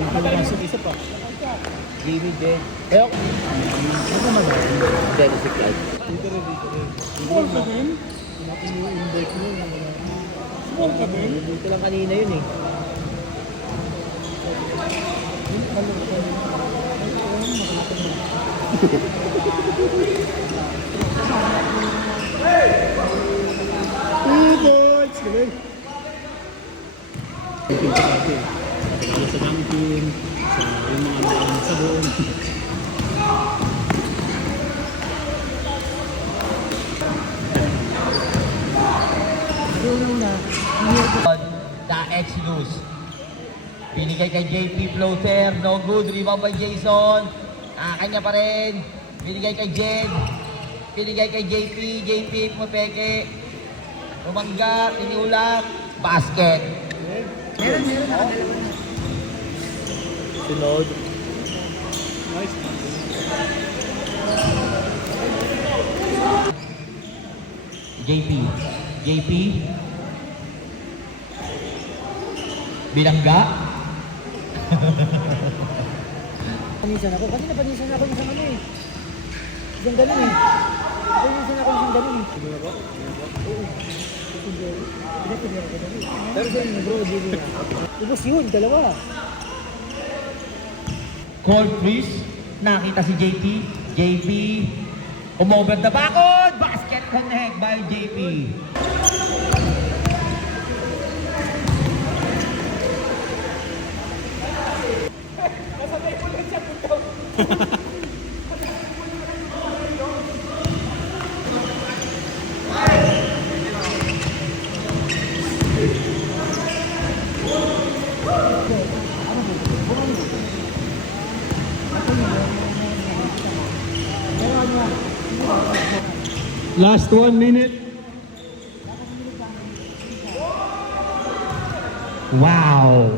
Yung palamasok isa pa. Jamie din. Eh, ako. Ano naman ba? Hindi, si Clyde. Dito rin. Small ka din? Invite mo. Small ka din? Dito lang kanina yun eh. Boys! Galing! Sa banking, sa yung mga nakalang sa doon. The Exodus. Binigay kay JP floater. No good. Rebound by Jason. Kanya pa rin. Binigay kay Jed. Binigay kay JP. JP pumapeke. Rumangga. Tiniulak. Basket. Meron na. Sunod. Nice. JP. JP. Binangga. Panisan ako. Kanina panisan ako isang ano eh. Isang galing eh. Panisan ako isang galing eh. Siguro ba? Oo. Pinatibira ko dali. Pero sa inyo bro, hindi na. Ubus yun, dalawa. Cold freeze. Nakita si JP. JP. Umover the backward. Basket connect by JP. Last 1 minute. Wow.